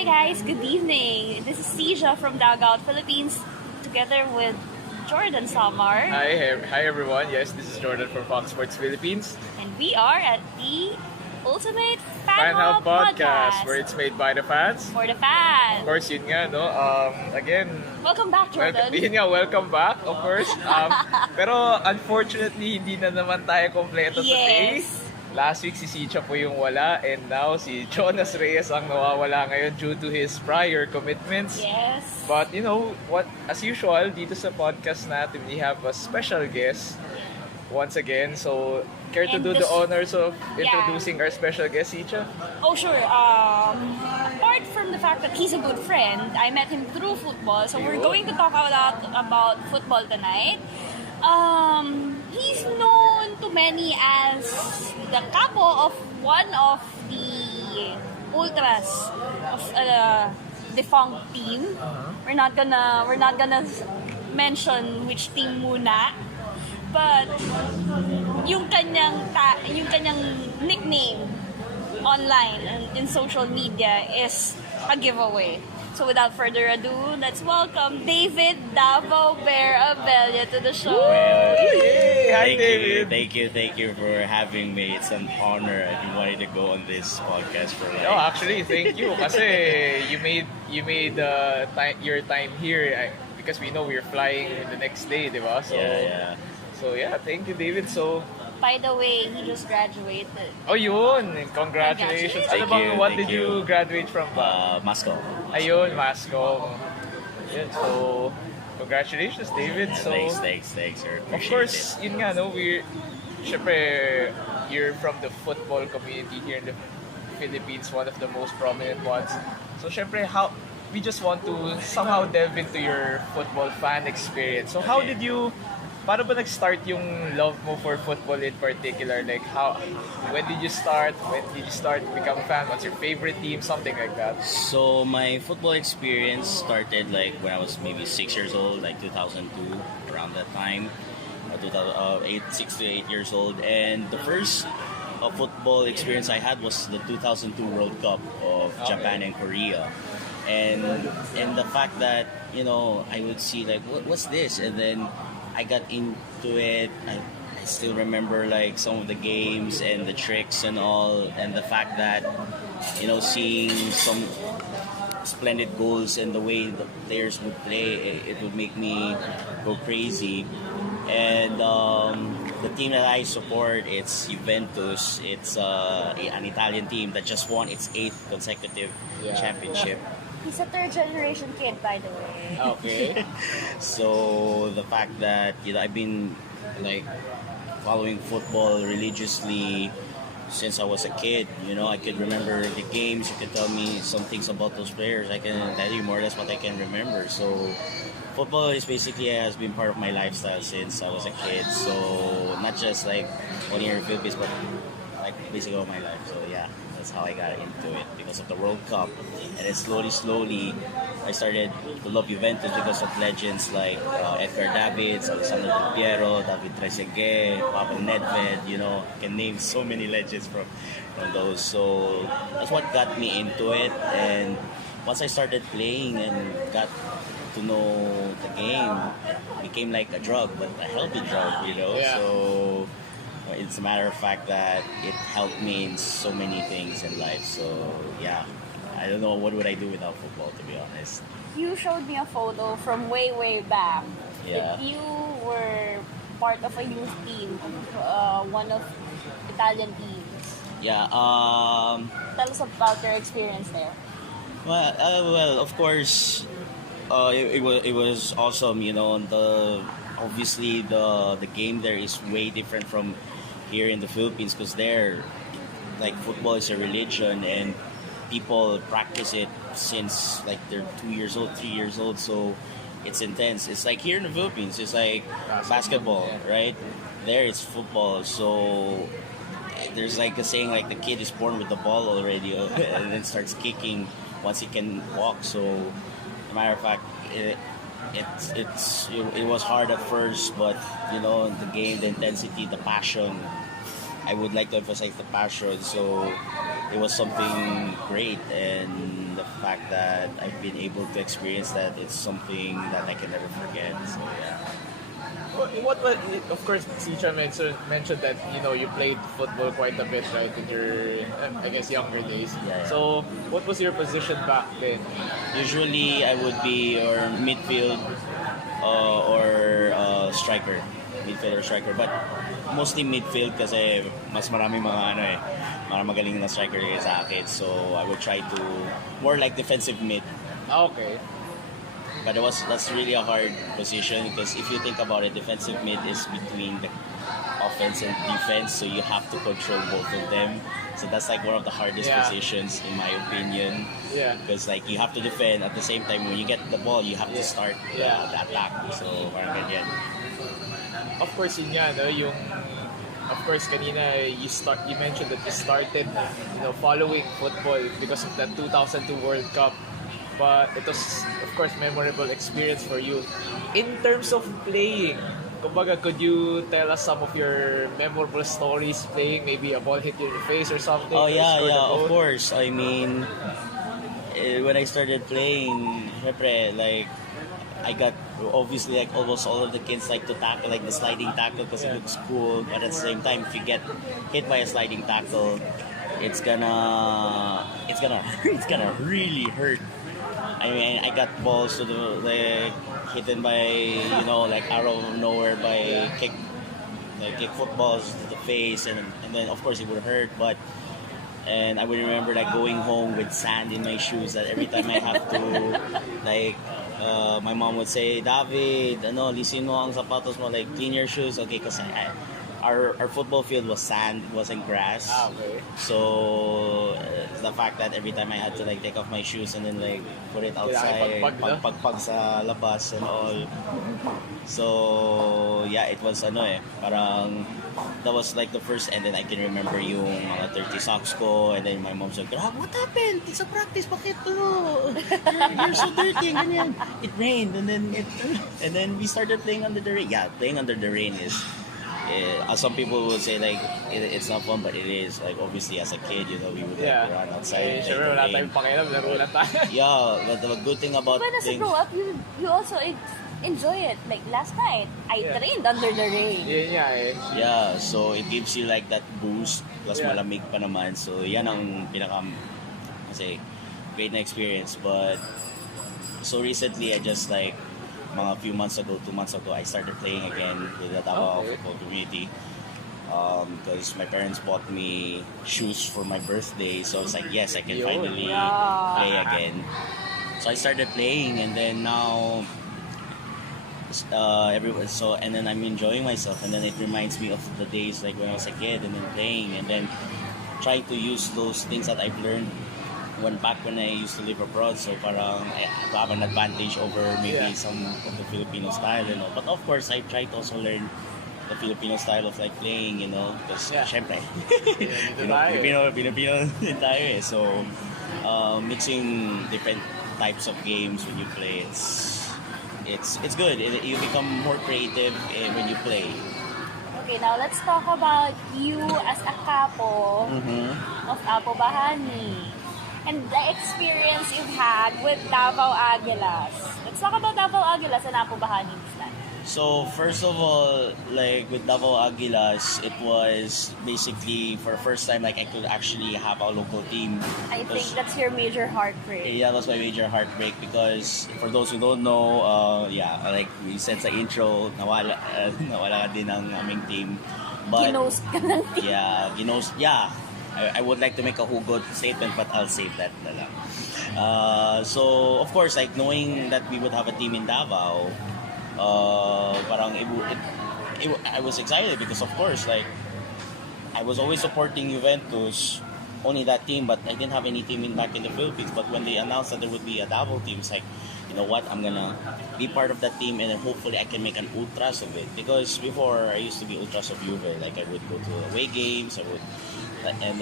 Hi guys, good evening. This is Sija from Davao, Philippines, together with Jordan Samar. Hi everyone. Yes, this is Jordan from Fox Sports Philippines. And we are at the Ultimate Fan Fan Hub Hub Podcast, Podcast where it's made by the fans. for the Of fans. course, yun nga, no? Again, Welcome back, Jordan. yun nga, welcome back, of course. Pero unfortunately, hindi na naman tayo kompleto today. Yes. Last week si Sicha po yung wala, and now si Jonas Reyes ang nawawala ngayon due to his prior commitments. Yes. But you know what, as usual, dito sa podcast natin, we have a special guest once again. So, care to And do the this- honors of Yeah. introducing our special guest, Sicha? Oh, sure. Apart from the fact that he's a good friend, I met him through football. So we're Ayun. going to talk about football tonight. He's known to many as the capo of one of the ultras of a defunct team. We're not gonna mention which team muna. But yung kanyang nickname online and in social media is a giveaway. So without further ado, let's welcome David Davao Bear Abella to the show. Yay! Hi, David! Thank you for having me. It's an honor. I've been wanting to go on this podcast for like. No, actually, thank you. Kasi you made your time here because we know we're flying the next day, di ba? So, Yeah. So yeah, thank you, David. So, By the way, he just graduated. oh yun! Congratulations! Thank Ano bang, you, what thank did you you. graduate from? Moscow. Ayun, Mascom. Yun, so, congratulations, David. So, Thanks, sir. of course, yun nga, no, syempre, you're from the football community here in the Philippines, one of the most prominent ones. So, syempre, we just want to somehow delve into your football fan experience. So, how did you, paano ba nag-start yung love mo for football in particular? Like, when did you start? When did you start to become a fan? What's your favorite team? Something like that. So my football experience started like when I was maybe 6 years old, like 2002, around that time. 6 to 8 years old, and the first football experience I had was the 2002 World Cup of Japan and Korea. And the fact that, you know, I would see like what's this, and then I got into it. I still remember like some of the games and the tricks and all, and the fact that, you know, seeing some splendid goals and the way the players would play, it would make me go crazy. And the team that I support, it's Juventus. It's an Italian team that just won its 8th consecutive championship. He's a third generation kid, by the way. Okay. So the fact that, you know, I've been like following football religiously since I was a kid. You know, I could remember the games. You could tell me some things about those players. I can tell you more or less what I can remember. So football is basically has been part of my lifestyle since I was a kid. So not just like 1 year in Philippines, but like basically all my life. So yeah, that's how I got into it, because of the World Cup. And then slowly, I started to love Juventus because of legends like Edgar Davids, Alessandro Del Piero, David Trezeguet, Pavel Nedved. You know, I can name so many legends from those. So that's what got me into it. And once I started playing and got to know the game, it became like a drug, but a healthy drug, you know. Yeah. So it's a matter of fact that it helped me in so many things in life. So yeah, I don't know what would I do without football, to be honest. You showed me a photo from way back. Yeah. That you were part of a youth team, one of Italian teams. Yeah. Tell us about your experience there. Well, of course, it was awesome. You know, obviously the game there is way different from here in the Philippines, because there, like, football is a religion and people practice it since like they're 2 years old, 3 years old. So it's intense. It's like here in the Philippines, it's like basketball, right? There it's football. So there's like a saying, like, the kid is born with the ball already and then starts kicking once he can walk. So, as a matter of fact, it was hard at first, but you know, the game, the intensity, the passion. I would like to emphasize the passion. So it was something great, and the fact that I've been able to experience that, it's something that I can never forget. So yeah. What was, of course, Sicha mentioned that you played football quite a bit, right, in your I guess younger days. Yeah. So what was your position back then? Usually I would be or midfield or striker, midfield or striker, but mostly midfield kasi mas marami mga magaling na striker kaya sa akin. So I would try to more like defensive mid. Okay. But that's really a hard position because if you think about it, defensive mid is between the offense and defense, so you have to control both of them. So that's like one of the hardest positions in my opinion. Yeah. Because like you have to defend at the same time when you get the ball, you have to start the attack. So parang ganyan. Of course, yun nga, no? Of course, kanina you mentioned that you started, following football because of that 2002 World Cup. But it was, of course, memorable experience for you. In terms of playing, kumbaga, could you tell us some of your memorable stories playing? Maybe a ball hit you in the face or something? Oh or yeah, scored a goal? of course. I mean, when I started playing, syempre, like I got obviously like almost all of the kids like to tackle like the sliding tackle because it looks cool. But at the same time, if you get hit by a sliding tackle, it's gonna really hurt. I mean, I got balls to the like hidden by like out of nowhere by kick footballs to the face, and then of course it would hurt. And I would remember like going home with sand in my shoes. That every time I have to like my mom would say, David, lisin mo ang sapatos mo, like clean your shoes, okay? Because our football field was sand, it wasn't grass. Okay. So the fact that every time I had to like take off my shoes and then like put it outside, pagpag sa labas and all. So yeah, it was parang that was like the first, and then I can remember yung mga 30 socks ko, and then my mom said, what happened? It's a practice, bakit you're so dirty, ganyan. It rained, and then we started playing under the rain. Yeah, playing under the rain is some people will say like it's not fun, but it is. Like obviously as a kid, we would like run outside. Sure, wala tayong pakialam, laro lang tayo. Yeah, but the good thing about But as a grow up, you also enjoy it. Like last night, I trained under the rain. Yeah, so it gives you like that boost. Plus malamig pa naman. So yan ang kasi great na experience. But so recently, I just like mga few months ago, 2 months ago, I started playing again with the Davao football community. Because my parents bought me shoes for my birthday, so I was like, yes, I can finally play again. So I started playing, and then now and then I'm enjoying myself, and then it reminds me of the days like when I was a kid, and then playing, and then trying to use those things that I've learned when I used to live abroad. So parang I have an advantage over maybe some of the Filipino style, But of course, I try to also learn the Filipino style of like playing, because syempre, Filipino din tayo eh. So mixing different types of games when you play, it's good. You become more creative when you play. Okay, now let's talk about you as a capo of Apo Bahani and the experience you've had with Davao Aguilas. Let's talk about Davao Aguilas and Apo Bahani this time. So first of all, like with Davao Aguilas, it was basically for the first time like I could actually have a local team. I think that's your major heartbreak. Yeah, that was my major heartbreak because for those who don't know, like we said sa intro, nawala din ang aming team. But Ginost ka ng team. Yeah. I would like to make a hugot statement, but I'll save that na lang. So of course, like knowing that we would have a team in Davao, parang I was excited because of course like I was always supporting Juventus, only that team, but I didn't have any team back in the Philippines. But when they announced that there would be a Davao team, it's like, you know what, I'm gonna be part of that team, and then hopefully I can make an ultras of it. Because before I used to be ultras of Juve, like I would go to away games, and then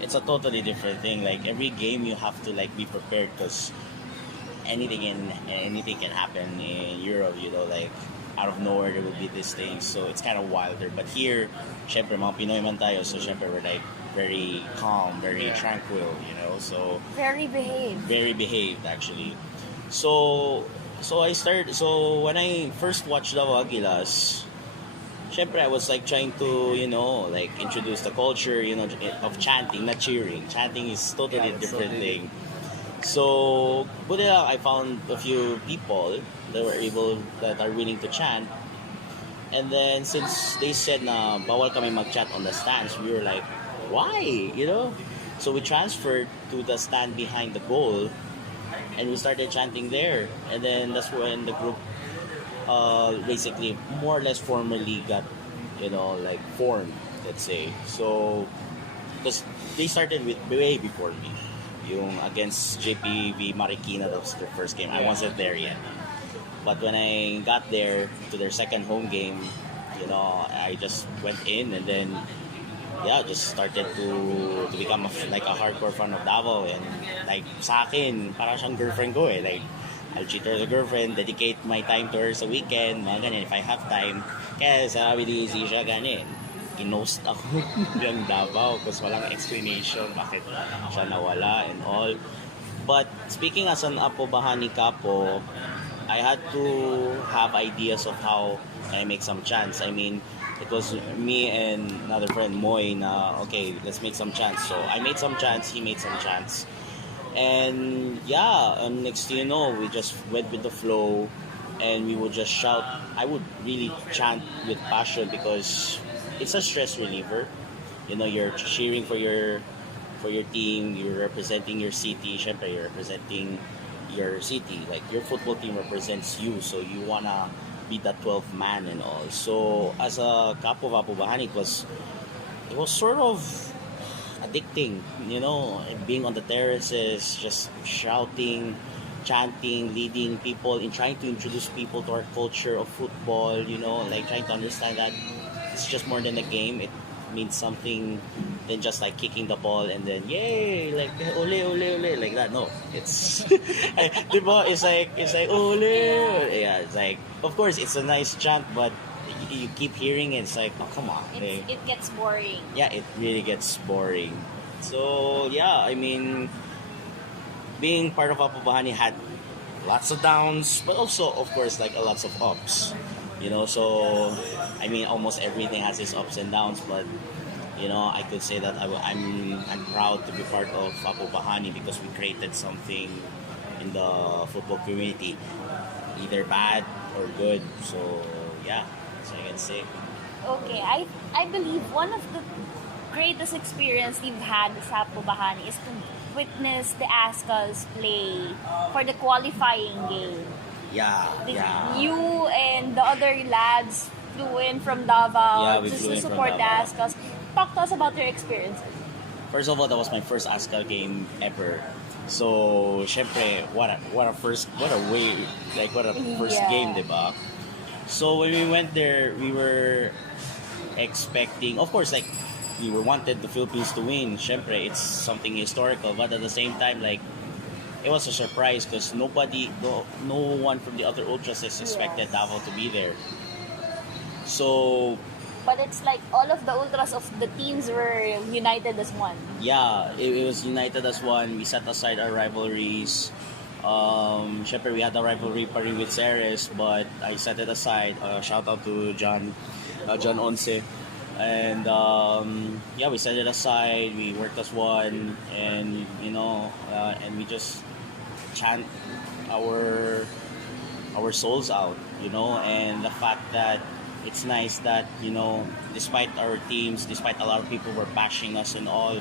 it's a totally different thing. Like every game you have to like be prepared because anything can happen in Europe, like out of nowhere there will be these things, so it's kind of wilder. But here, syempre mga Pinoy man tayo, so syempre we're like very calm, very Yeah. tranquil, you know. So Very behaved. very behaved actually. So when I first watched Davao Aguilas, syempre I was like trying to, you know, like introduce the culture, you know, of chanting, not cheering. Chanting is totally Yeah, different totally. thing. So, buti lang, I found a few people that are willing to chant. And then since they said na bawal kami mag-chant on the stands, we were like, why? You know? So we transferred to the stand behind the goal and we started chanting there. And then that's when the group basically more or less formally got, you know, like formed, let's say. So, because they started with way before me. Yung against JPV Marikina, that was their first game. I Yeah. wasn't there yet. But when I got there to their second home game, you know, I just went in and then yeah, just started to become like a hardcore fan of Davao. And like sa akin, parang siyang girlfriend ko eh. Like I'll treat her as a girlfriend, dedicate my time to her sa weekend, mga ganyan, if I have time. Kaya sabi ni Izzy siya ganyan, kinost ako ng Davao kasi walang explanation bakit siya nawala and all. But speaking as an Apo Bahani Kapo, I had to have ideas of how I make some chants. I mean, it was me and another friend, Moy, na, okay, let's make some chants. So I made some chants, he made some chants. And yeah, and next thing you know, we just went with the flow and we would just shout. I would really chant with passion because it's a stress reliever. You know, you're cheering for your team, you're representing your city, syempre you're representing your city, like your football team represents you, so you wanna be that 12th man and all. So as a Kapo Vapo Bahani, it was sort of addicting, you know, being on the terraces, just shouting, chanting, leading people, in trying to introduce people to our culture of football, you know, like trying to understand that it's just more than a game. It means something than just like kicking the ball and then yay, like ole ole ole, like that. No, it's diba? It's like ole, yeah. It's like, of course it's a nice chant, but you keep hearing it. It's like, oh come on, It gets boring. yeah, it really gets boring. So yeah, I mean, being part of Apo Bahani had lots of downs, but also of course like a lots of ups. You know, so I mean, almost everything has its ups and downs, but you know, I could say that I'm proud to be part of Apo Bahani because we created something in the football community, either bad or good. So yeah, so I can say. Okay, I believe one of the greatest experience you've had sa Bahani is to witness the Ascals play for the qualifying game. Yeah, yeah. You and the other lads flew in from Davao Yeah, we just flew to in from support the Davao. Ascals. Talk to us about your experience. First of all, that was my first ASCAL game ever. So, syempre, what a first Yeah. game, diba? So when we went there, we were expecting, of course, like we were wanted the Philippines to win. Syempre, it's something historical, but at the same time, like it was a surprise because no one from the other ultras has expected Yes. Davao to be there. So But it's like all of the ultras of the teams were united as one. yeah, it was united as one. We set aside our rivalries. Syempre, we had a rivalry pa rin with Ceres, but I set it aside. Shout out to John Once. And yeah, we set it aside. We worked as one, and you know, and we just chant our souls out, you know. And the fact that it's nice that, you know, despite our teams, despite a lot of people were bashing us and all,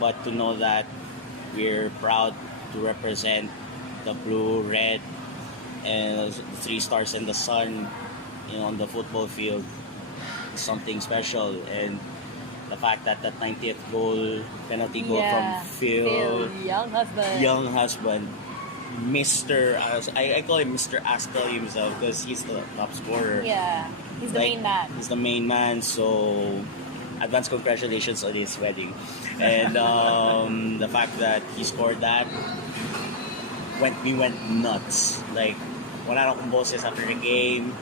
but to know that we're proud to represent the blue, red, and the 3 stars and the sun, you know, on the football field is something special. And the fact that that 90th goal, penalty goal from Phil, young husband, Mr. I call him Mr. Askel himself because he's the top scorer. Yeah, he's the main man. He's the main man, so advance congratulations on his wedding. And the fact that he scored that, we went nuts. Like, wala na akong boses after the game.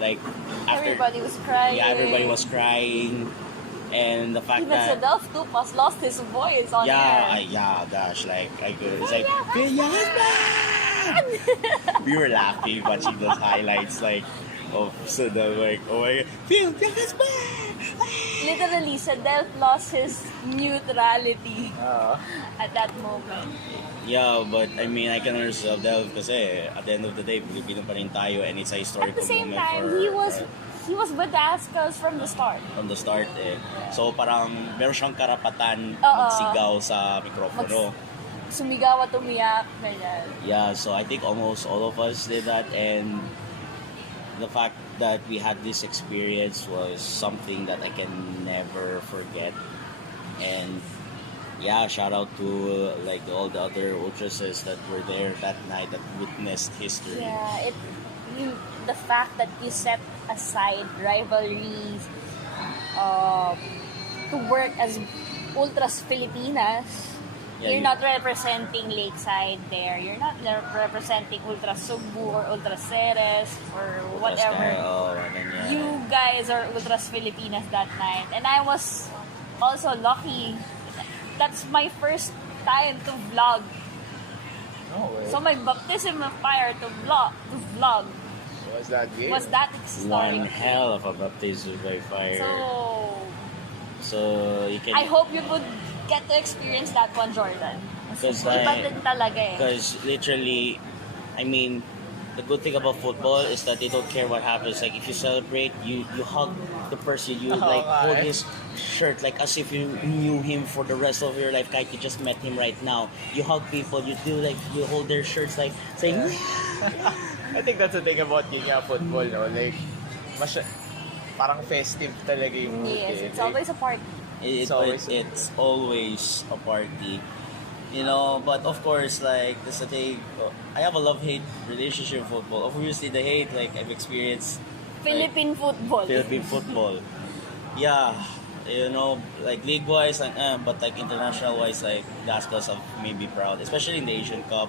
Like, after, Everybody was crying. yeah, everybody was crying. And the fact Even that Sadelf Tupas lost his voice on air. gosh, like it's like Villas man! We were laughing watching those highlights like of Sadal, like, oh my god, Villas man! Literally, Sadelf lost his neutrality Uh, at that moment. Yeah, but I mean, I can understand Sadal kasi at the end of the day, Pilipino pa rin tayo, and it's a historical At the same moment time, for, he was with us from the start. from the start eh. So parang meron siyang karapatan Oo. magsigaw sa mikropono. Sumigaw at umiyak, ganyan. Yeah, so I think almost all of us did that, and the fact that we had this experience was something that I can never forget. And yeah, shout out to like all the other ultrases that were there that night that witnessed history. Yeah, the fact that you set aside rivalries to work as Ultras Filipinas. Yeah, You're not representing Lakeside there. You're not representing Ultras Sugbu or Ultras Ceres or whatever. You guys are Ultras Filipinas that night. And I was also lucky. That's my first time to vlog. no way. So my baptism of fire to vlog Was that game? was that One historic. hell of a baptism by fire. So you can. I hope you could get to experience that one, Jordan. Because Iba din talaga eh. Because literally, I mean, the good thing about football is that they don't care what happens. Like if you celebrate, you hug the person, you like hold his shirt like as if you knew him for the rest of your life. Like you just met him right now. You hug people, you do like you hold their shirts like saying. I think that's the thing about Kenya football, no? Like, parang festive talaga yung mood Yes, eh. it's Like, always a party. It's always a party, you know. But of course, like that's the thing. I have a love-hate relationship with football. Obviously, the hate, like I've experienced Philippine football. Philippine football. Yeah, you know, like league-wise, like, but like international-wise, like that's because of me be proud, especially in the Asian Cup.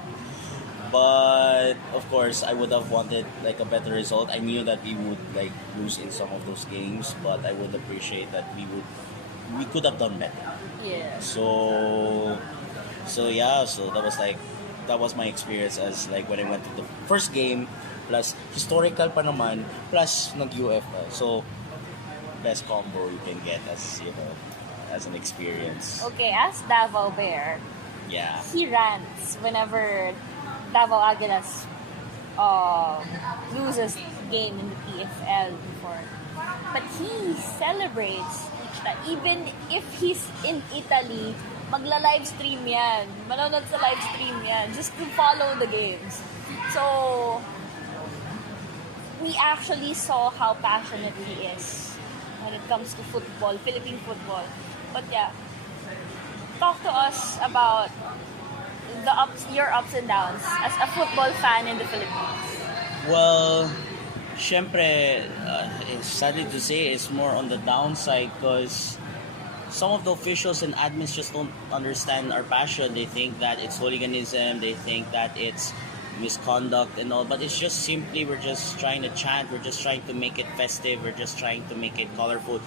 But of course, I would have wanted like a better result. I knew that we would like lose in some of those games, but I would appreciate that we could have done better. Yeah. So yeah, so that was my experience as like when I went to the first game, plus historical pa naman, plus nag-UF pa. So best combo you can get as as an experience. Okay, as Davao Bear, Yeah. he rants whenever Davao Aguilas loses game in the PFL before. But he celebrates each time. Even if he's in Italy, magla-live stream yan. Manonood sa live stream yan. Just to follow the games. So, we actually saw how passionate he is when it comes to football, Philippine football. But yeah, talk to us about your ups and downs as a football fan in the Philippines. Well, syempre, it's sadly to say, it's more on the downside because some of the officials and admins just don't understand our passion. They think that it's hooliganism. They think that it's misconduct and all. But it's just simply we're just trying to chant. We're just trying to make it festive. We're just trying to make it colorful.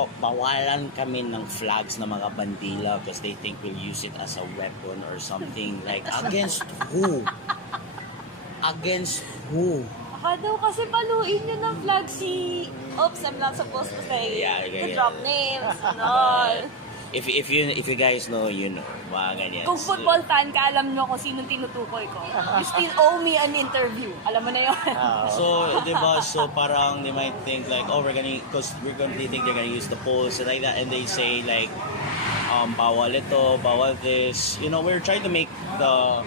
Bawalan kami ng flags na mga bandila because they think we'll use it as a weapon or something. Like, against who? Against who? Baka daw kasi paluin yun ng flag si... Oops, I'm not supposed to say to drop names and all. If you guys know, you know. Mga ganyan. Kung football fan ka, alam nyo kung sinong tinutukoy ko. You still owe me an interview. Alam mo na yun. So, diba, so parang they might think like, oh, because they think they're gonna use the polls and like that, and they say like, bawal ito, bawal this. You know, we're trying to make the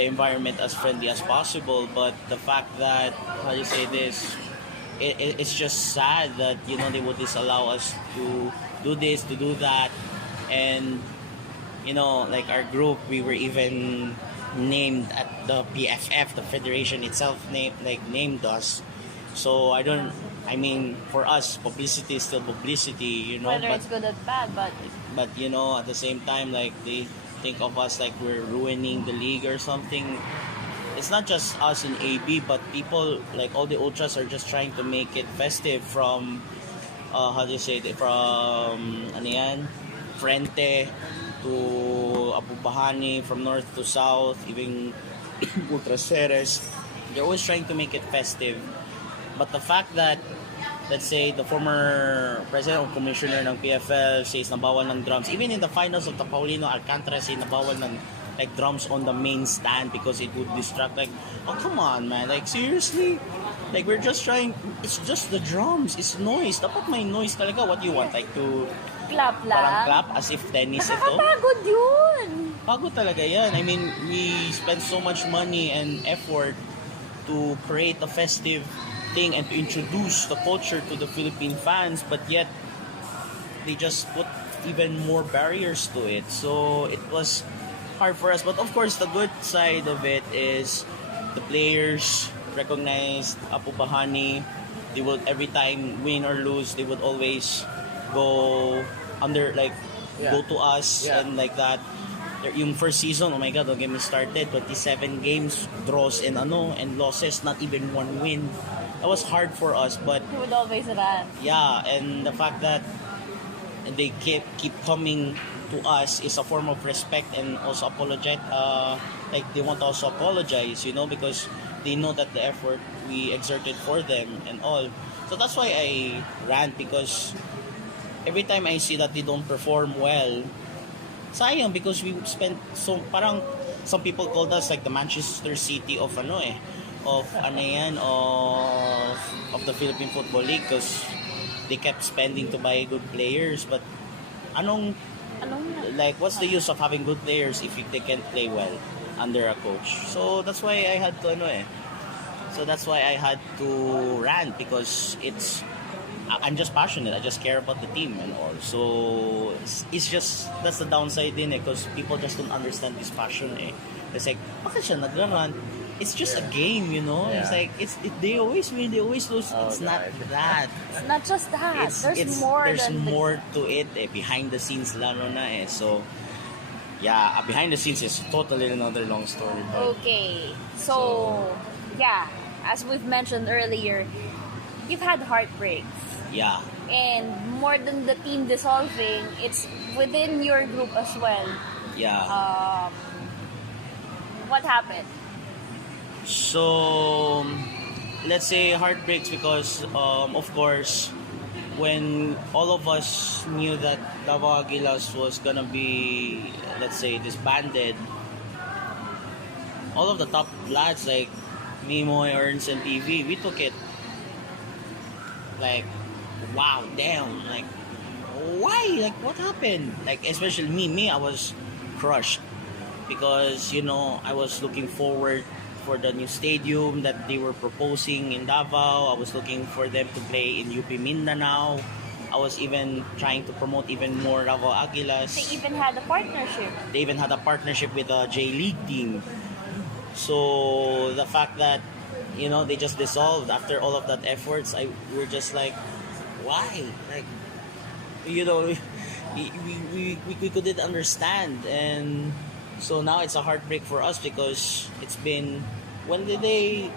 environment as friendly as possible, but the fact that, how do you say this, it's just sad that, you know, they would disallow us to do this, to do that, and you know, like our group, we were even named at the PFF, the federation itself named us. So I mean, for us, publicity is still publicity, you know. Whether it's good or bad, but you know, at the same time, like they think of us like we're ruining the league or something. It's not just us in AB, but people like all the ultras are just trying to make it festive from how do you say it, from ano yan, Frente to Abubahani, from north to south, even Ultraceres. They're always trying to make it festive. But the fact that, let's say, the former president or commissioner ng PFL says na bawal ng drums, even in the finals of the Paulino Alcantara, say na bawal ng like drums on the main stand because it would distract. Like, oh come on man, like seriously, like we're just trying, it's just the drums, it's noise, dapat may noise talaga. What do you want, like to Clap parang lang. clap as if tennis ito? Nakakapagod yun. Pagod talaga yan. I mean, we spend so much money and effort to create a festive thing and to introduce the culture to the Philippine fans, but yet they just put even more barriers to it. So it was hard for us. But of course, the good side of it is the players recognized Apu Bahani. They would, every time win or lose, they would always go under, like, go to us and like that. Yung first season, oh my God, don't get me started. 27 games, draws and losses, not even one win. That was hard for us, but You would always run. yeah, and the fact that they keep coming to us is a form of respect and also apologize. Like they want to also apologize, because they know that the effort we exerted for them and all. So that's why I rant, because every time I see that they don't perform well, sayang, because we spent so, parang some people called us like the Manchester City of of the Philippine Football League, because they kept spending to buy good players. But like what's the use of having good players if they can't play well under a coach? So that's why I had to rant, because I'm just passionate. I just care about the team and all. So it's just, that's the downside din because people just don't understand this passion It's like, bakit siya nagrarun? It's just a game, Yeah. It's like they always win, they always lose. It's not that. It's not just that. There's more to it behind the scenes lalo na So yeah, behind the scenes is totally another long story. But, Okay. So yeah, as we've mentioned earlier, you've had heartbreaks. yeah. And more than the team dissolving, it's within your group as well. Yeah. What happened? So, let's say heartbreaks because, of course, when all of us knew that Davao Agilas was gonna be, let's say, disbanded, all of the top lads like Mimoy, Ernst, and PV, we took it like, wow, damn, like, why? Like, what happened? Like, especially me, I was crushed because, I was looking forward for the new stadium that they were proposing in Davao. I was looking for them to play in UP Mindanao. I was even trying to promote even more Davao Agilas. They even had a partnership. They even had a partnership with the J-League team. So the fact that, they just dissolved after all of that efforts, we're just like, why? Like, we couldn't understand. And so now it's a heartbreak for us because it's been, when did they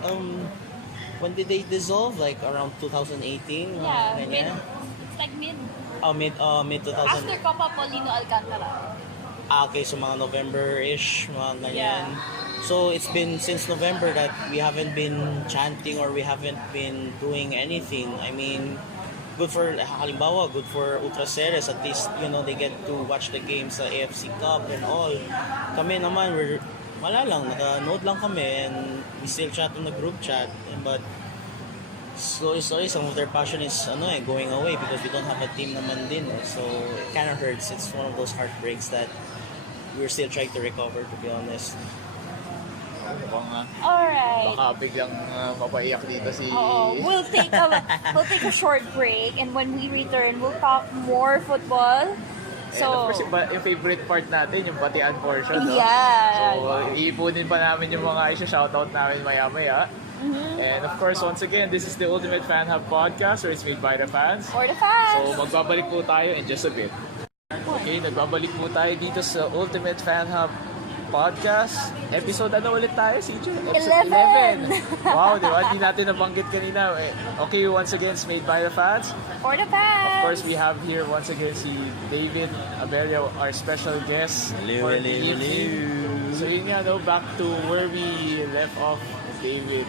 dissolve? Like around 2018? Yeah, it's like mid. Mid 2000. After Copa Paulino Alcantara. Okay, so mga November-ish, mga ganyan. Yeah. So it's been since November that we haven't been chanting or we haven't been doing anything. I mean, good for halimbawa, good for Ultraceres, at least they get to watch the games sa AFC Cup and all. Kami naman, wala lang, naka-note lang kami and we still chat on the group chat, but slowly some of their passion is going away because we don't have a team naman din so it kind of hurts. It's one of those heartbreaks that we're still trying to recover, to be honest. Alright. Baka biglang mapaiyak dito si... We'll take a short break, and when we return, we'll talk more football. So, and of course, yung favorite part natin, yung batian portion, no? Yeah. So, iipunin pa namin yung mga isa-shoutout namin maya-maya. Mm-hmm. And of course, once again, this is the Ultimate Fan Hub podcast where it's made by the fans. For the fans. So, magbabalik po tayo in just a bit. Okay, nagbabalik po tayo dito sa Ultimate Fan Hub podcast. Episode ano ulit tayo, CJ? Episode 11. Wow, di ba? Di natin nabanggit kanina. Okay, once again, it's made by the fans. For the fans. Of course, we have here once again si David Abella, our special guest. Hello, for hello, the evening. hello. So yun nga, no, back to where we left off, David.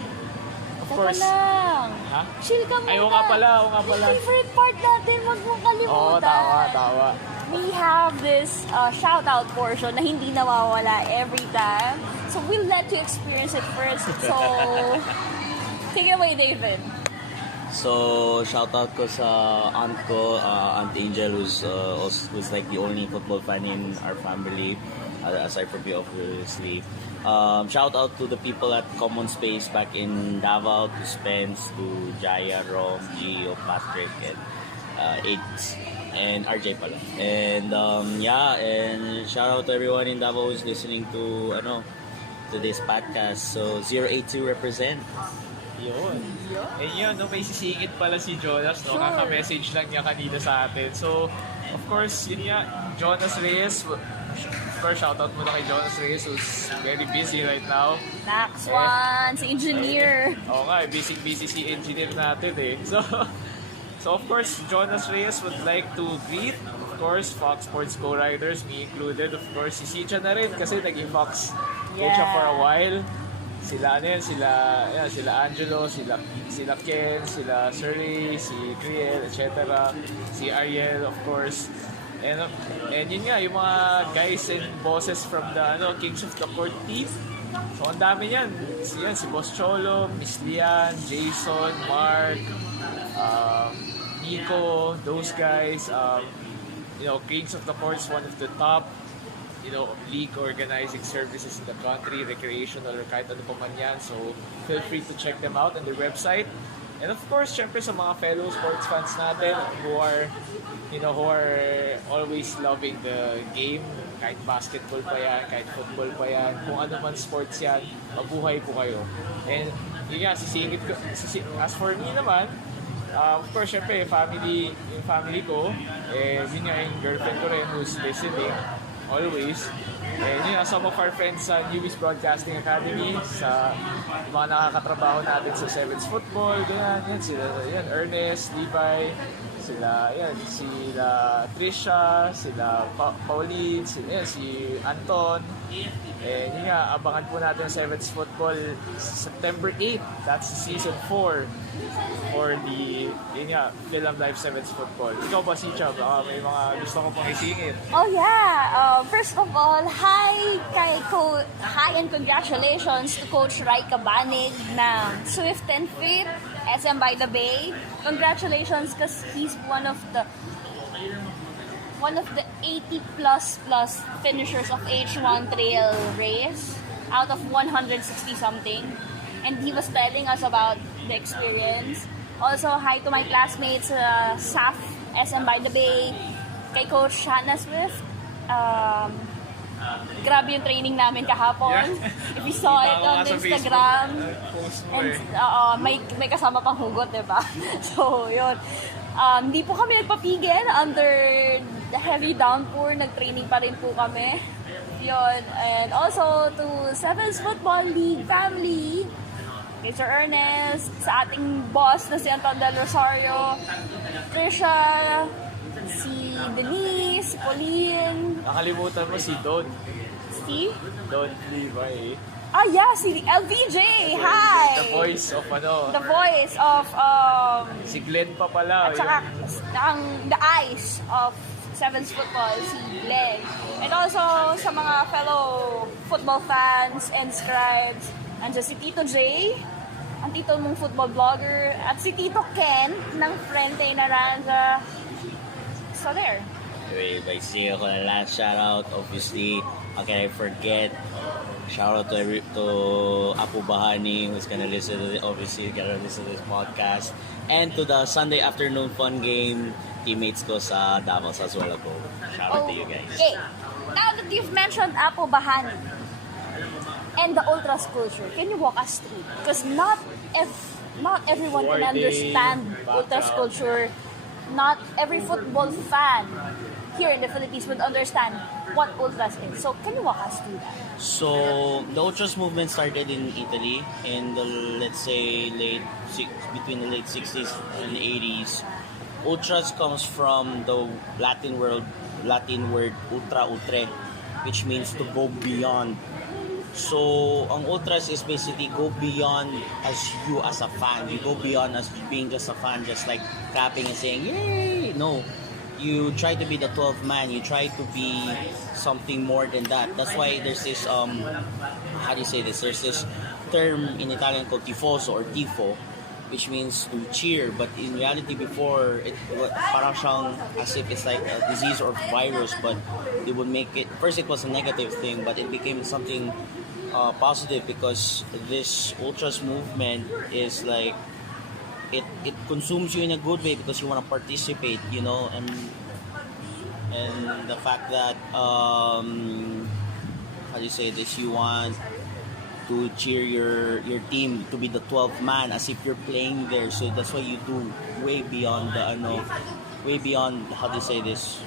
Of course. Teka lang. Ha? Chill ka muna. Ay, oo nga pala. Yung favorite part natin, wag mong kalimutan. Oo, tawa. We have this shout-out portion na hindi nawawala every time. So we'll let you experience it first. So, take it away, David. So, shout out ko sa aunt ko, Aunt Angel, who's like the only football fan in our family, aside from me, obviously. Shout out to the people at Common Space back in Davao, to Spence, to Jaya, Rom, Gio, Patrick, and Aids, and RJ pala. And and shout out to everyone in Davao who's listening to this podcast. So 082 represent. Yun. Eh yun, no, may sisingit pala si Jonas, no? Sure. Kaka-message lang niya kanina sa atin. So, of course, yun nga, Jonas Reyes. Of course, shoutout muna kay Jonas Reyes, who's very busy right now. Next one, si engineer. Oo nga, busy si engineer natin eh. So of course, Jonas Reyes would like to greet, of course, Fox Sports co-riders, me included. Of course, si Sicha na rin kasi naging Fox siya for a while. Sila Angelo, sila Ken, sila Sir Ray, si Kriel, etc. Si Ariel, of course. And yun nga, yung mga guys and bosses from the Kings of the Court team. So ang dami niyan. Si Boss Cholo, Miss Lian, Jason, Mark, Nico, those guys. Kings of the Court is one of the top league organizing services in the country, recreational or kahit ano pa man yan. So, feel free to check them out on their website. And of course, syempre sa mga fellow sports fans natin who are always loving the game, kahit basketball pa yan, kahit football pa yan, kung ano man sports yan, mabuhay po kayo. And yun nga, sisingit ko, as for me naman, of course, syempre, yung family ko, yun nga yung girlfriend ko rin who's listening, always. And some of our friends sa Newbies Broadcasting Academy, sa mga nakakatrabaho natin sa Sevens Football, sila Ernest, Levi, sila Trisha, sila Pauline, si Anton. And abangan po natin ang Sevens Football September 8. That's season 4 for the Film Live Sevens Football. Ikaw ba, si Chab? May mga gusto ko pang isingit. Oh yeah! First of all, hi and congratulations to Coach Rai Cabanig ng Swift and Fit, SM by the Bay. Congratulations because he's one of the 80 plus finishers of H1 trail race out of 160 something, and he was telling us about the experience. Also, hi to my classmates SAF, SM by the Bay, kay Coach Hannah Swift. Grabe yung training namin kahapon. If you saw it on Instagram, and may kasama pang hugot, diba? So, yun. Hindi po kami nagpapigil under the heavy downpour. Nag-training pa rin po kami. Yun. And also to Sevens Football League family, kay Sir Ernest, sa ating boss na si Anton del Rosario, Trisha, si Denise, si Pauline. Nakalimutan mo si Don. Si? Don Levi. Ah, yeah, si LVJ. Hi! The voice of The voice of si Glenn pa pala. at saka the eyes of Sevens Football, si Glenn. And also sa mga fellow football fans and scribes, andyan si Tito J, ang tito mong football vlogger, at si Tito Ken ng Frente Naranja. So there. Anyway, by saying ako na last shoutout, obviously, how can I forget? Shoutout to Apu Bahani, who's gonna listen to this podcast, and to the Sunday afternoon fun game teammates ko sa Davao as well ako. Shoutout to you guys. Okay, now that you've mentioned Apo Bahani and the Ultras culture, can you walk us through? Because not everyone can understand Ultras culture. Not every football fan here in the Philippines would understand what ultras is. So can you walk us through that? So the ultras movement started in Italy in the, let's say, between the late 60s and 80s. Ultras comes from the Latin word ultra, which means to go beyond. So ang ultras is basically go beyond as you as a fan. You go beyond as being just a fan, just like clapping and saying yay. No, you try to be the 12th man. You try to be something more than that. That's why there's this how do you say this? There's this term in Italian called tifoso or tifo, which means to cheer. But in reality, before parang siyang as if it's like a disease or virus. But they would make it first. It was a negative thing, but it became something positive because this ultras movement is like it consumes you in a good way because you want to participate, you know, and the fact that how do you say this, you want to cheer your team to be the 12th man as if you're playing there. So that's why you do way beyond way beyond how do you say this,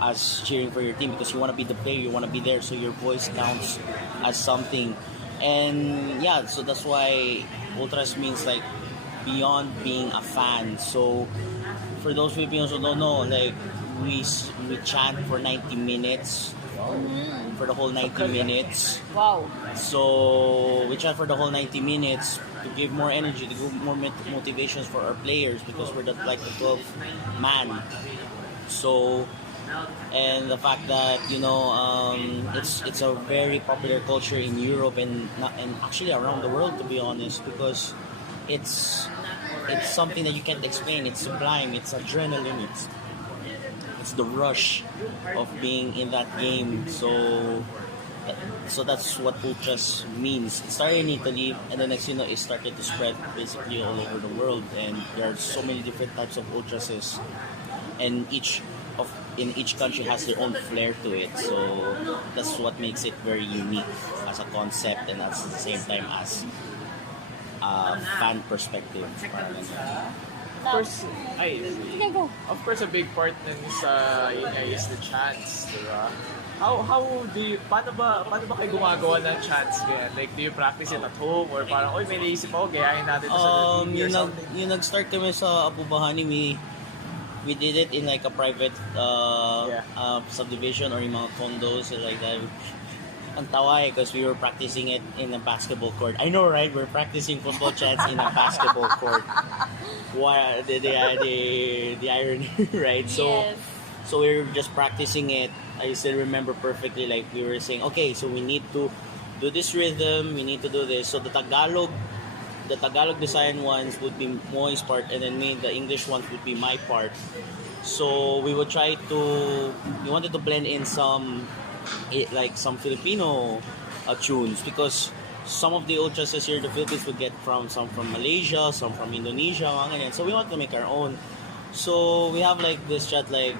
as cheering for your team, because you want to be the player, you want to be there, so your voice counts as something. And yeah, so that's why ultras means like beyond being a fan. So for those Filipinos who don't know, like we chant for 90 minutes. For the whole 90 minutes. Wow. So we chant for the whole 90 minutes to give more energy, to give more motivations for our players, because we're like the 12th man. So, and the fact that it's a very popular culture in Europe and actually around the world, to be honest, because it's something that you can't explain. It's sublime. It's adrenaline. It's the rush of being in that game. So that's what ultras means. It started in Italy, and the next it started to spread basically all over the world. And there are so many different types of ultrases, and in each country has their own flair to it. So that's what makes it very unique as a concept, and at the same time as a fan perspective. Of course, a big part nun sa is the chants, diba? How do you, paano ba kayo gumagawa ng chants ganyan? Like, do you practice it at home, or parang, oy, may naisip ako, gayahin natin ito sa TV or something? Yung nag-start kami sa Abu Bahani, we did it in like a private subdivision or yung mga condos like that. Ang tawa because we were practicing it in a basketball court. I know, right? We're practicing football chants in a basketball court. Why the irony, right? Yes. So we were just practicing it. I still remember perfectly, like we were saying, okay, so we need to do this rhythm, we need to do this. So the Tagalog design ones would be Moy's part, and then the English ones would be my part. So we wanted to blend in some Filipino tunes, because some of the ultras here in the Philippines would get some from Malaysia, some from Indonesia, mga ganyan. So we want to make our own. So we have like this chat like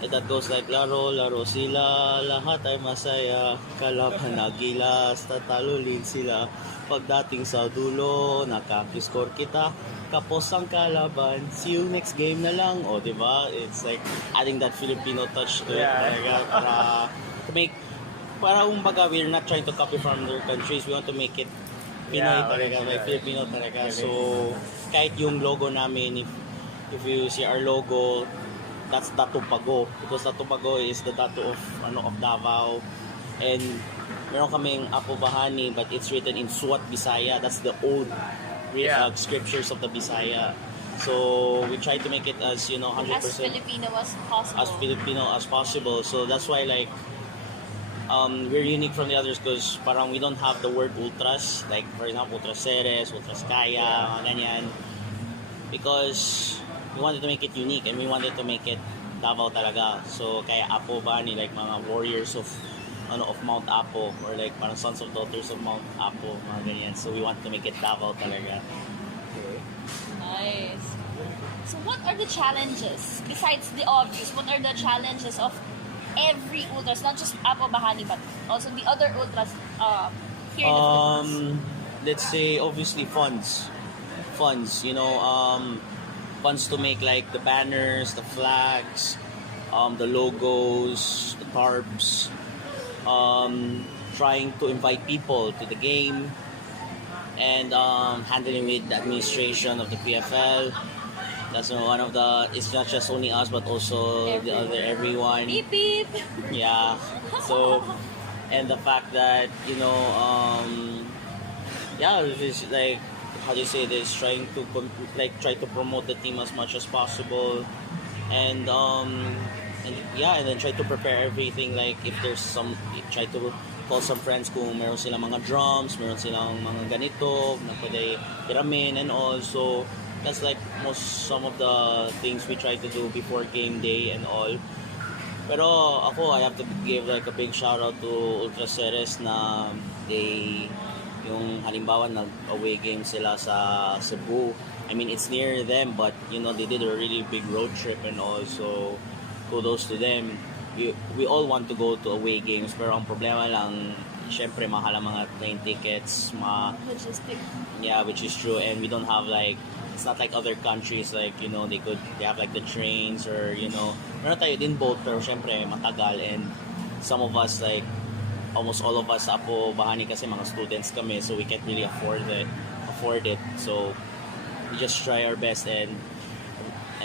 that goes like laro sila, lahat ay masaya, kalaban nagilas, tatalulin sila. Pagdating sa dulo, nakapiscore kita, kapos ang kalaban, see you next game na lang. O, diba? It's like adding that Filipino touch to it. Para to make, kumbaga, we're not trying to copy from other countries. We want to make it Pinoy talaga, like Filipino talaga. So, kahit yung logo namin, if you see our logo, that's Dato Pago, because Dato Pago is the Dato of Davao. And meron kaming Apo Bahani, but it's written in Suat Bisaya. That's the old scriptures of the Bisaya. So we try to make it as 100% as Filipino as possible. So that's why like we're unique from the others, because parang we don't have the word ultras, like for example Ultraseres, Ultraskaya, ganyan, because we wanted to make it unique and we wanted to make it Davao talaga. So kaya Apo Bahani, like mga warriors of Mount Apo, or like parang sons of daughters of Mount Apo, mga ganyan. So we want to make it Davao talaga. Okay. Nice. So what are the challenges, besides the obvious, what are the challenges of every ultras, not just Apo Bahani but also the other ultras here in the Philippines? Let's say obviously funds, funds to make like the banners, the flags, the logos, the tarps, trying to invite people to the game, and handling with the administration of the PFL. That's one of the. It's not just only us, but also the other everyone. Beep beep. Yeah. So, and the fact that yeah, it's like how do you say this? Trying to try to promote the team as much as possible, and yeah, and then try to prepare everything. Like if there's some, try to call some friends kung meron silang mga drums, meron silang mga ganito na pwede hiramin and all. So that's like some of the things we try to do before game day and all. Pero ako, I have to give like a big shout out to Ultra Ceres na yung halimbawa nag-away game sila sa Cebu. I mean, it's near them, but they did a really big road trip and all. So kudos to them. We all want to go to away games, pero ang problema lang, syempre mahal ang mga plane tickets, Logistic. yeah, which is true, and we don't have like, it's not like other countries like they have like the trains or meron tayo din boat, pero syempre matagal, and some of us like almost all of us ako bahani kasi mga students kami, so we can't really afford it, so we just try our best, and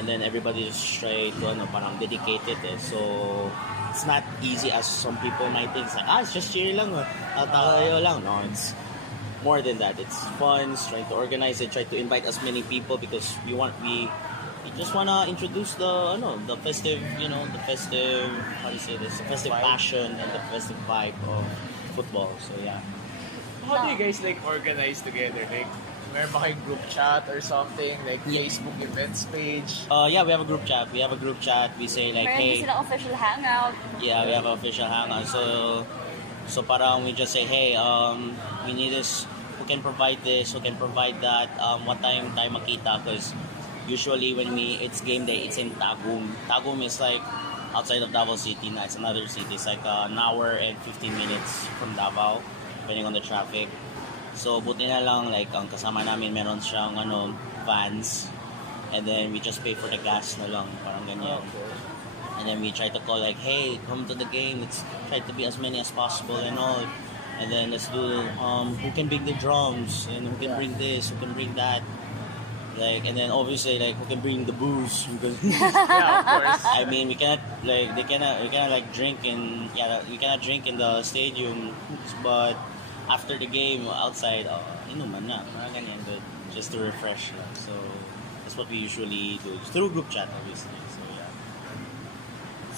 then everybody just try to parang dedicated so it's not easy as some people might think. It's like, it's just cheer lang, tayo lang. No, it's more than that. It's fun. It's trying to organize it, try to invite as many people because we just wanna introduce the festive, the festive, how do you say this? The festive passion and the festive vibe of football. So yeah. How do you guys like organize together? Like, meron ba kayong group chat or something? Like Facebook events page? Yeah, we have a group chat. We say like, Meron hey. din silang official hangout. Yeah, we have an official hangout. So parang we just say, hey, we need this. Who can provide this? Who can provide that? What time tayo makita? Because usually when it's game day, it's in Tagum. Tagum is like outside of Davao City. It's another city. It's like an hour and 15 minutes from Davao, depending on the traffic. So buti na lang like ang kasama namin meron siyang vans, and then we just pay for the gas na lang, parang ganyan. And then we try to call like, hey, come to the game, let's try to be as many as possible and all. And then let's do who can bring the drums and who can bring this, who can bring that. Like, and then obviously like who can bring the booze because Yeah, of course. I mean we cannot like we cannot like drink we cannot drink in the stadium, but after the game outside, inuman na, mga ganyan, but just to refresh lang. So that's what we usually do through group chat, obviously. So yeah.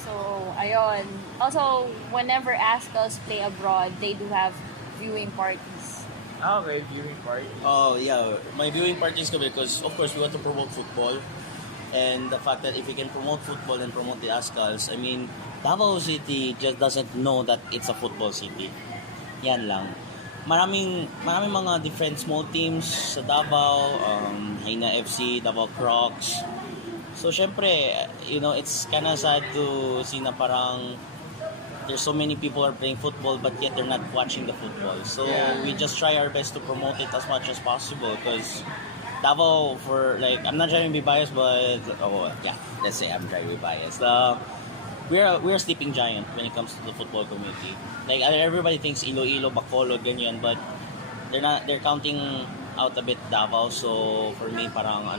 So, ayun. Also, whenever Ascals play abroad, they do have viewing parties. Okay, viewing party. Oh yeah, my viewing parties ko because of course we want to promote football, and the fact that if we can promote football and promote the Ascals, I mean Davao City just doesn't know that it's a football city. Yan lang. Maraming mga different small teams sa Davao, Haina FC, Davao Crocs. So syempre, it's kind of sad to see na parang there's so many people are playing football but yet they're not watching the football. So we just try our best to promote it as much as possible because Davao, I'm not trying to be biased, but let's say I'm trying to be biased. We're a sleeping giant when it comes to the football community. Like everybody thinks Iloilo, Bacolod, ganyan, but they're counting out a bit Davao. So for me, parang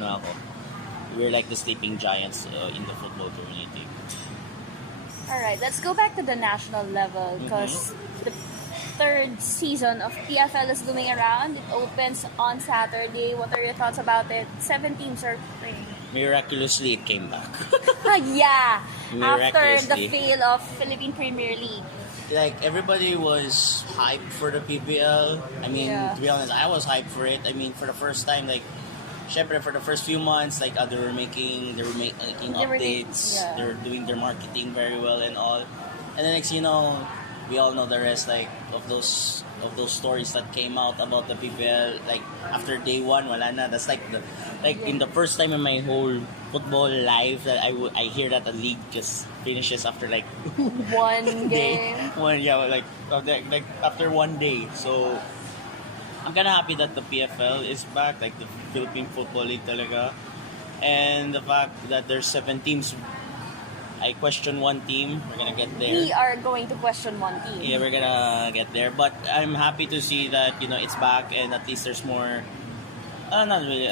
we're like the sleeping giants in the football community. Alright, let's go back to the national level because the third season of PFL is going around. It opens on Saturday. What are your thoughts about it? 7 teams are playing. Miraculously, it came back. Yeah, after the Miraculously. fail of Philippine Premier League. Like everybody was hyped for the PBL. I mean, Yeah. to be honest, I was hyped for it. I mean, for the first time, like, syempre for the first few months, like they were making They were updates. yeah. They were doing their marketing very well and all. And then next, we all know the rest, like of those stories that came out about the PBL. Like after day one, wala na. That's like in the first time in my whole football life that I hear that a league just finishes after like One day. game. Like after one day. So I'm kind of happy that the PFL is back, like the Philippine Football League talaga. And the fact that there's 7 teams, I question one team. We're gonna get there. We are going to question one team. Yeah, we're gonna get there. But I'm happy to see that it's back, and at least there's more. Not really,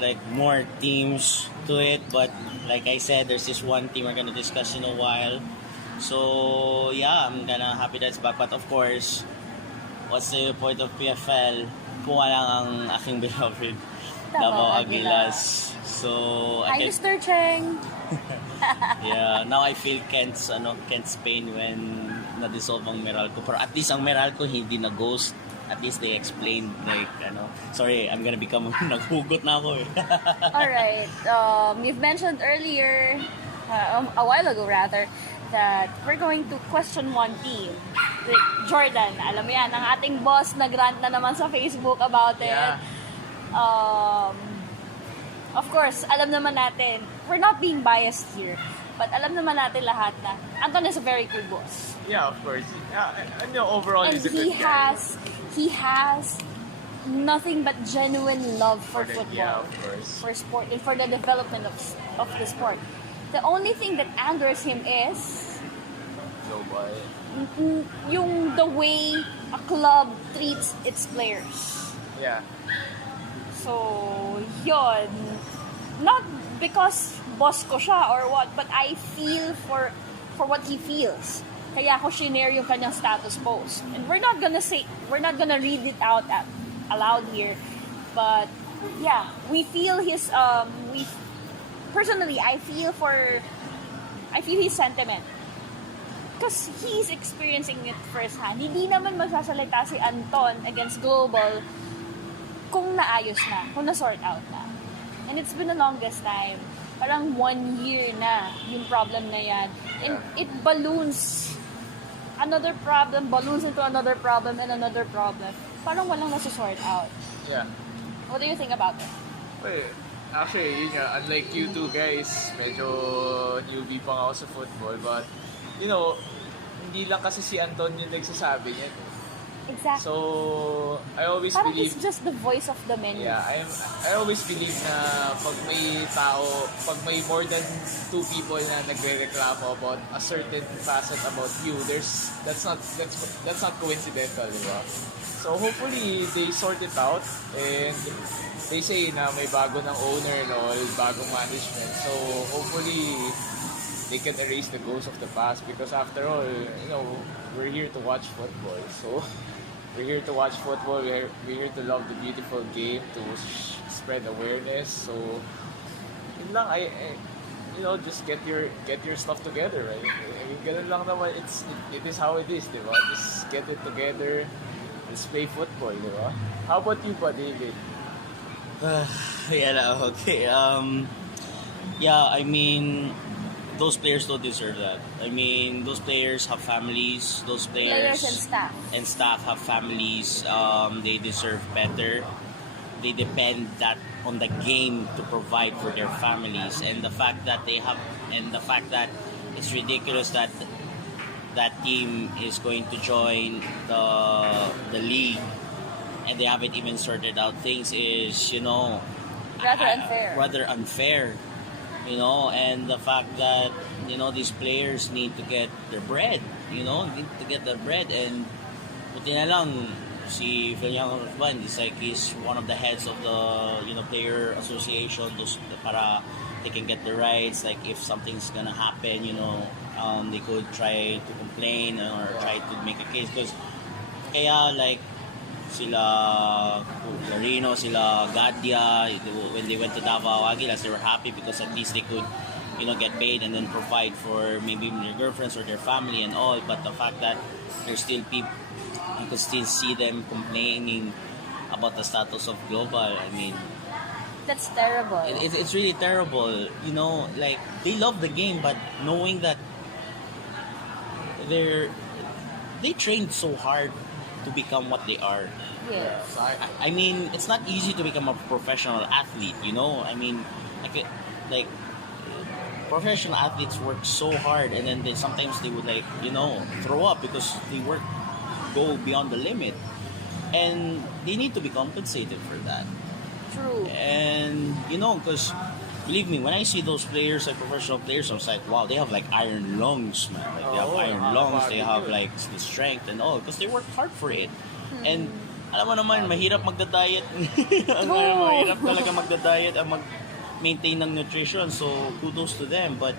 like more teams to it. But like I said, there's this one team we're gonna discuss in a while. So yeah, I'm gonna happy that it's back. But of course, what's the point of PFL kung walang ang aking beloved Davao Agilas. So Hi, Mr. Cheng. yeah, now I feel Kent's pain when na-dissolve ang Meralco. Pero at least ang Meralco hindi na ghost. At least they explained like sorry, I'm gonna become naghugot na ako eh. Alright, you've mentioned earlier, a while ago rather, that we're going to question one team. Like Jordan, alam mo yan, ang ating boss nagrant na naman sa Facebook about it. Yeah. Of course, alam naman natin, we're not being biased here, but alam naman natin lahat na Anton is a very good boss. Yeah, of course. Overall, And he's a good guy. he has nothing but genuine love for football. Yeah, of course. For sport and for the development of the sport. The only thing that angers him is Nobody. the way a club treats its players. Yeah. So, yun. Not because boss ko siya or what, but I feel for what he feels. Kaya ako shinare yung kanyang status post. And we're not gonna read it out aloud here. But, yeah, we feel his, personally, I feel his sentiment. Because he's experiencing it firsthand. Hindi naman magsasalita si Anton against Global kung naayos na, kung na-sort out na. And it's been the longest time. Parang 1 year na yung problem na yan. And it balloons. Another problem, balloons into another problem and another problem. Parang walang nasa-sort out. Yeah. What do you think about it? Well, actually, yun nga, unlike you two guys, medyo newbie pa nga ako sa football. But, hindi lang kasi si Anton yung nagsasabi niya. Exactly. So, I always Parang believe... he's just the voice of the many. Yeah, I always believe na pag may more than 2 people na nagrereklamo about a certain facet about you, that's not coincidental, di ba? So hopefully they sort it out, and they say na may bago ng owner and all, bagong management. So hopefully they can erase the ghosts of the past, because after all, we're here to watch football. So we're here to watch football. We're here to love the beautiful game, to spread awareness. So, yun lang. Just get your stuff together, right? Ganun lang naman. It is how it is, di ba? Just get it together. Let's play football, di ba? How about you pa, David? Okay. Yeah, I mean, those players don't deserve that. I mean, those players have families. Those players and staff have families. They deserve better. They depend on the game to provide for their families. And the fact that it's ridiculous that team is going to join the league and they haven't even sorted out things is rather unfair. And the fact that these players need to get their bread, and buti na lang si Filiang Rosban is like he's one of the heads of the player association, para they can get the rights. Like if something's gonna happen, they could try to complain or try to make a case, because kaya like sila Larino, sila Gadia, when they went to Davao Agilas, they were happy because at least they could get paid and then provide for maybe their girlfriends or their family and all. But the fact that there's still people, you could still see them complaining about the status of Global, I mean, that's terrible. It's really terrible. Like they love the game, but knowing that they trained so hard to become what they are. Yes. I mean, it's not easy to become a professional athlete, I mean, like professional athletes work so hard, and then sometimes they would throw up because they go beyond the limit, and they need to be compensated for that. True. And because believe me, when I see those players, like professional players, I was like, wow, they have like iron lungs, man. Like they have iron lungs, they have like the strength and all because they work hard for it. And alam mo naman, mahirap magda-diet. Mahirap talaga magda-diet at mag-maintain ng nutrition. So kudos to them. But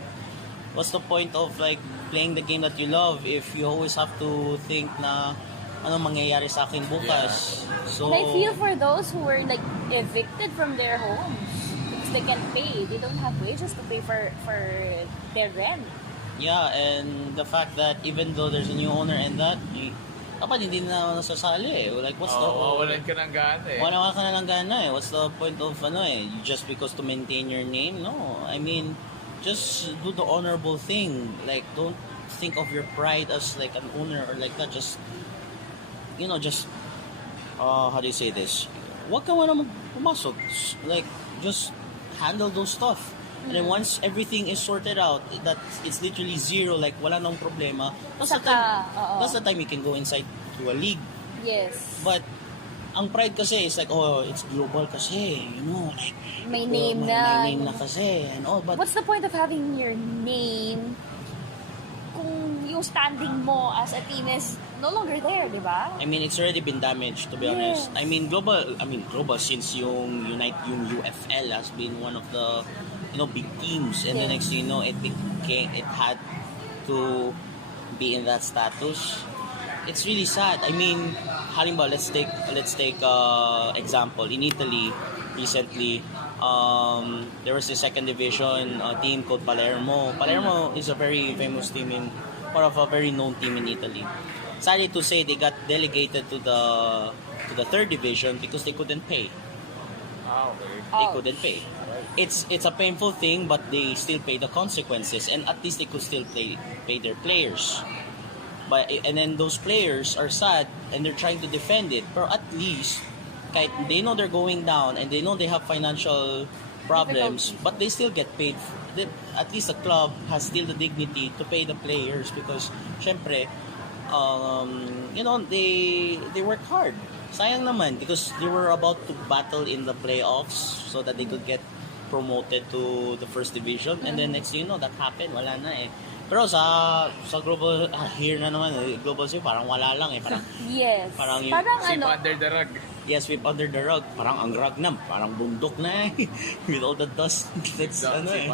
what's the point of like playing the game that you love if you always have to think na ano mangyayari sa akin bukas? So And I feel for those who were like evicted from their homes because they can't pay. They don't have wages to pay for their rent. yeah, and the fact that even though there's a new owner and that, dapat hindi na nasasali eh. Like what's the walan ka ng gana eh. wala ka na lang gana eh. What's the point of just because to maintain your name? No, I mean just do the honorable thing. Like don't think of your pride as like an owner or like that. Just how do you say this? Wag ka man pumasok. Like just handle those stuff. And then once everything is sorted out, that it's literally zero, like wala nang problema. That's the time you can go inside to a league. Yes. But ang pride kasi is like, oh, it's global kasi, like May name may name na kasi and all. But what's the point of having your name kung yung standing mo as a team is no longer there, di ba? I mean, it's already been damaged, to be honest. I mean, global since yung UFL has been one of the big teams, and the next thing you know, it had to be in that status. It's really sad. I mean, halimbawa, let's take example in Italy recently. There was a second division team called Palermo. Palermo is a very famous team part of a very known team in Italy. Sadly to say, they got delegated to the third division because they couldn't pay. They couldn't pay. It's a painful thing, but they still pay the consequences, and at least they could still pay their players. And then those players are sad and they're trying to defend it. But at least, kahit they know they're going down and they know they have financial problems, but they still get paid. At least the club has still the dignity to pay the players because, syempre, they work hard. Sayang naman because they were about to battle in the playoffs so that they could get promoted to the first division, and then next thing you know, that happened, wala na eh. Pero sa global here na naman, global sweep parang wala lang eh, parang yes. Parang sweep under the rug. Yes, sweep under the rug. Parang ang rug na, parang bundok na eh. With all the dust. Sweep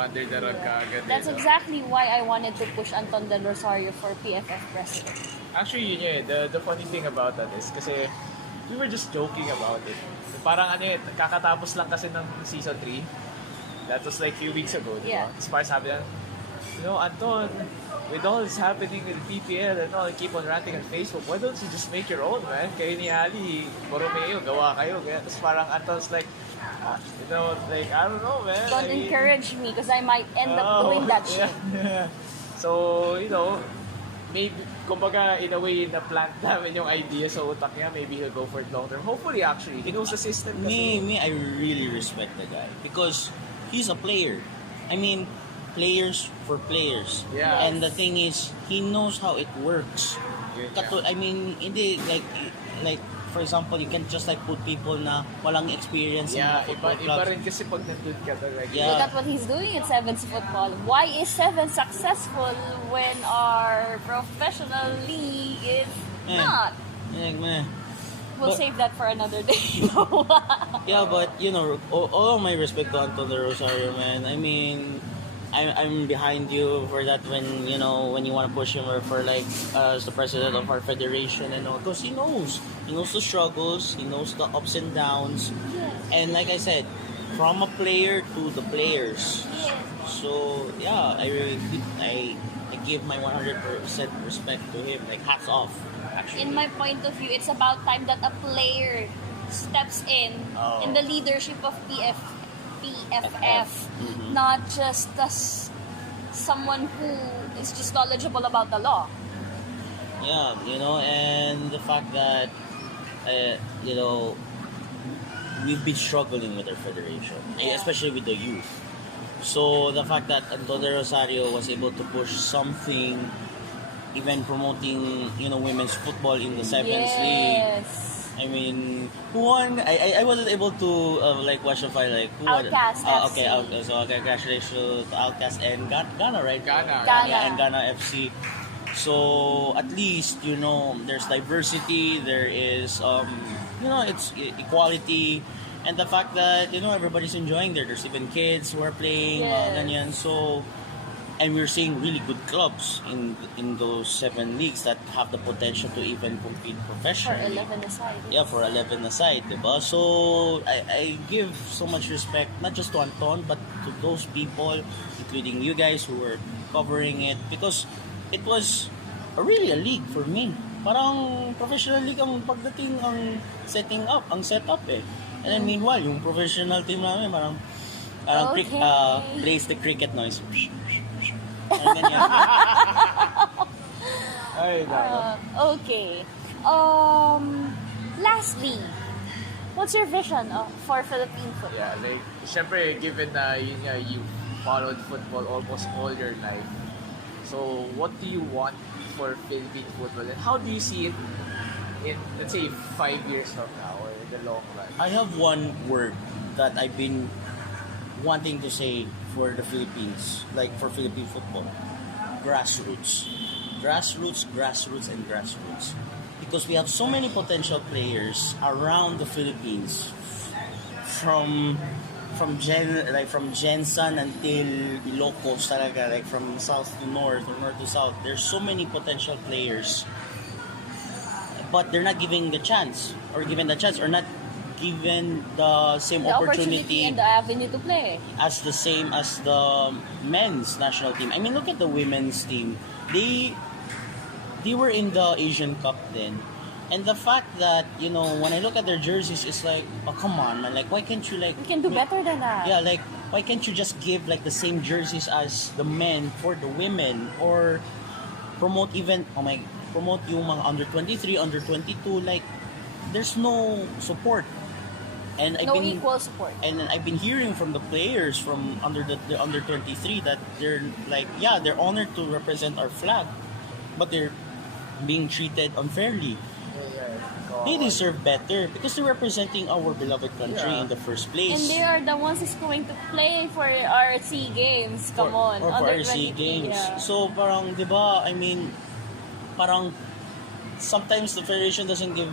under the rug kaagad. That's exactly why I wanted to push Anton del Rosario for PFF president. Actually, yun the funny thing about that is kasi we were just joking about it. Parang kakatapos lang kasi ng season 3. That was like a few weeks ago, Yeah. As far as sabi na, Anton, with all this happening with PPL and all, I keep on ranting on Facebook, why don't you just make your own, man? Kayo ni Ali, Borromeo, gawa kayo. Tapos parang Anton's like, like, I don't know, man. Don't encourage me because I might end up doing that shit. Yeah. So, maybe, kumbaga, in a way, na-plant namin yung idea sa utak niya, maybe he'll go for it long term. Hopefully, actually, he knows the system. Me, I really respect the guy because he's a player. I mean, players for players. Yeah. And the thing is, he knows how it works. I mean, hindi like for example, you can just like put people na walang experience in the football clubs. Iba rin kasi pag nandun ka talaga. Yeah. Look at what he's doing in Sevens football. Why is Sevens successful when our professional league is not? We'll save that for another day. Yeah, but all of my respect to Anton del Rosario, man. I mean, I'm behind you for that when you want to push him or for like as the president of our federation and all, because he knows the struggles, he knows the ups and downs, and like I said, from a player to the players. So yeah, I give my 100% respect to him. Like hats off. Actually. In my point of view, it's about time that a player steps in the leadership of PFF, not just as someone who is just knowledgeable about the law. Yeah, and the fact that we've been struggling with our federation, especially with the youth. So the fact that Anton del Rosario was able to push something, even promoting women's football in the Sevens League, I mean, who won? I wasn't able to like watch the fight. Like who won? Outcast Okay, FC. so congratulations to Outcast and Ghana, right? Ghana. Yeah, and Ghana FC. So at least there's diversity. There is it's equality, and the fact that everybody's enjoying there. There's even kids who are playing. Yes. Ganyan. So. And we're seeing really good clubs in those 7 leagues that have the potential to even compete For professionally. 11 aside. Yeah, for 11 aside, diba? So, I give so much respect, not just to Anton, but to those people, including you guys who were covering it, because it was really a league for me. Parang professional league ang pagdating ang setup eh. And then meanwhile, yung professional team namin, parang Okay. plays the cricket noise. Parang ganyan. Ay, nako. Okay. Lastly, what's your vision for Philippine football? Yeah, like, syempre, given na yun nga, you followed football almost all your life. So, what do you want for Philippine football? And how do you see it in, let's say, 5 years from now or in the long run? I have one word that I've been wanting to say for the Philippines, like for Philippine football. Grassroots. Grassroots, grassroots, and grassroots. Because we have so many potential players around the Philippines, from Jensen until Ilocos talaga, like from south to north or north to south. There's so many potential players, but they're not given the chance, or not given the same The opportunity and the avenue to play. as the same as the men's national team. I mean, look at the women's team. They were in the Asian Cup then. And the fact that, when I look at their jerseys, it's like, oh, come on, man. Like, why can't you, like... We can do better than that. Yeah, like, why can't you just give, like, the same jerseys as the men for the women? Or promote yung mga under 23, under 22. Like, there's no support. And No equal support. And I've been hearing from the players from under the under 23 that they're like, yeah, they're honored to represent our flag, but they're being treated unfairly. They deserve better because they're representing our beloved country in the first place. And they are the ones who's going to play for our SEA Games. Come on. Or for under our SEA 23, Games. yeah. So parang, di ba, I mean, parang sometimes the federation doesn't give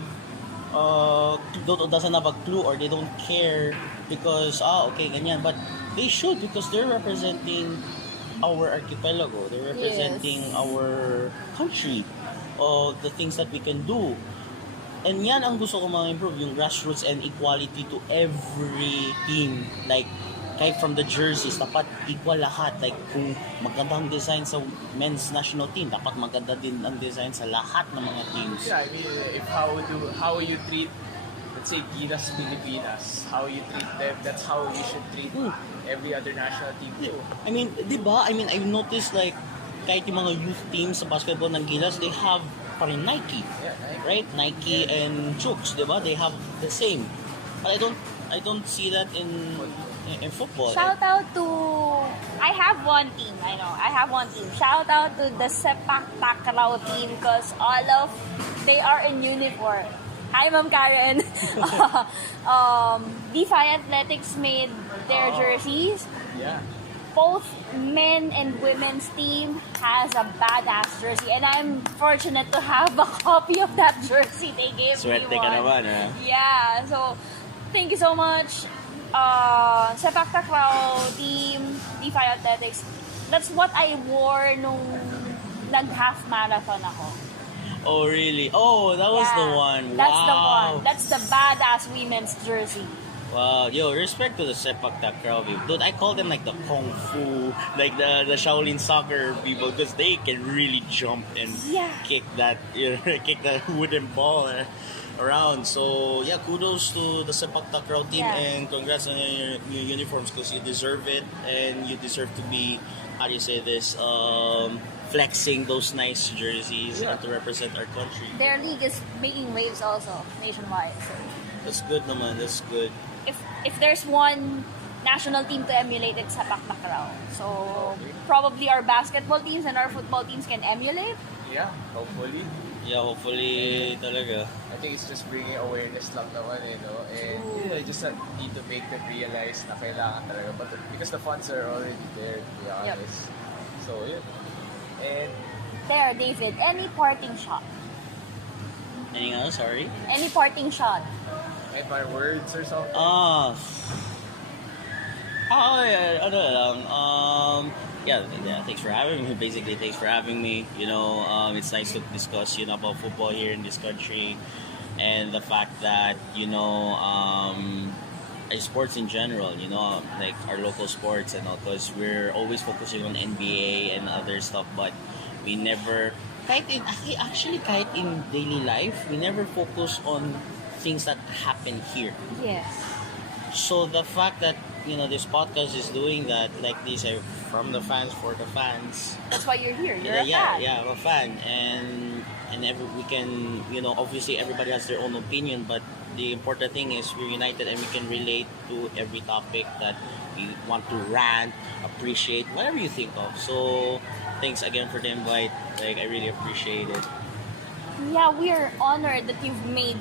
doesn't have a clue, or they don't care because okay, ganyan, but they should, because they're representing our archipelago, they're representing our country, the things that we can do. And yan ang gusto ko ma-improve, yung grassroots and equality to every team. Like, kahit from the jerseys, dapat equal lahat. Like, kung maganda ang design sa men's national team, dapat maganda din ang design sa lahat ng mga teams. Yeah, I mean, if how you treat, let's say, Gilas Pilipinas, how you treat them, that's how you should treat every other national team too. I mean, di ba? I mean, I've noticed like, kahit yung mga youth teams sa basketball ng Gilas, they have pa rin Nike. Yeah, Nike. Right? Nike and Chooks, di ba? They have the same. But I don't see that in football. Shout out to... I have one team. Shout out to the Sepak Takraw team because they are in uniform. Hi, Ma'am Karen. DeFi Athletics made their jerseys. Yeah. Both men and women's team has a badass jersey, and I'm fortunate to have a copy of that jersey. They gave Swerte me ka one. naman, ha? Yeah, so thank you so much, Sepak Takraw team, DeFi Athletics. That's what I wore nung nag-half marathon ako. Oh, really? Oh, that was the one. That's the Wow. one. That's the badass women's jersey. Wow, yo, respect to the Sepak Takraw people. Dude, I call them like the Kung Fu, like the Shaolin soccer people, because they can really jump and kick that wooden ball around. So, yeah, kudos to the Sepak Takraw team, and congrats on your uniforms, because you deserve it, and you deserve to be, how do you say this, flexing those nice jerseys and to represent our country. Their league is making waves also nationwide. So That's good naman, that's good. if there's one national team to emulate in Sepak Takraw. So, probably our basketball teams and our football teams can emulate. Yeah, hopefully. Yeah, hopefully talaga. I think it's just bringing awareness lang naman no? And you just need to make them realize na kailangan talaga. But because the funds are already there, to be honest. So, yun. And There, David, any parting shot? Anything else? Sorry? Any parting shot? and my words or something. Yeah, ano lang, yeah, thanks for having me. Basically, thanks for having me. You know, it's nice to discuss, about football here in this country, and the fact that, sports in general, like our local sports and all, because we're always focusing on NBA and other stuff, but we never, kahit in daily life, we never focus on things that happen here. Yes. So the fact that this podcast is doing that, like this, from the fans for the fans. That's why you're here. You're a yeah, fan. Yeah, I'm a fan, and we can, obviously everybody has their own opinion, but the important thing is we're united and we can relate to every topic that we want to rant, appreciate, whatever you think of. So thanks again for the invite. Like, I really appreciate it. Yeah, we're honored that you've made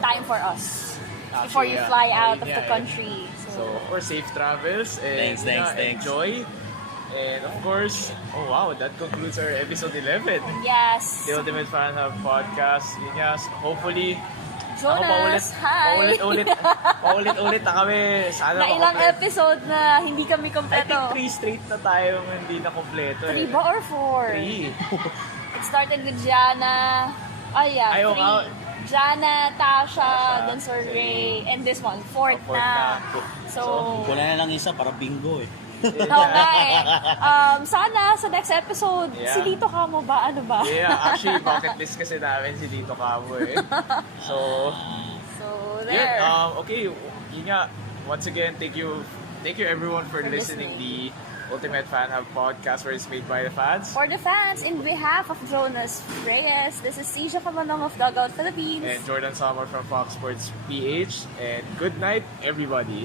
time for us before you fly out of the country. So, of course, safe travels and Thanks. enjoy. And of course, oh wow, that concludes our episode 11. Yes. The Ultimate Fan Hub Podcast. Yun nga, hopefully, Jonas, hi! paulit-ulit na kami. Sana na ilang episode na hindi kami I kompleto. think 3 straight na tayo hindi na kompleto. 3 ba or 4? 3. It started with Jana. Ayaw 3. Jana, Tasha, then Sir Ray, and this one, fourth na. So, Wala na lang isa para bingo eh. oo nga eh. Sana sa next episode, si Dito Kamo ba? Ano ba? Yeah, actually, bucket list kasi namin si Dito Cabo eh. So there. Okay, yun nga. Once again, thank you everyone for listening the Ultimate Fan Hub Podcast, where it's made by the fans. For the fans, in behalf of Jonas Reyes, this is Cija Kamanong of Dugout Philippines. And Jordan Sommer from Fox Sports PH. And good night, everybody.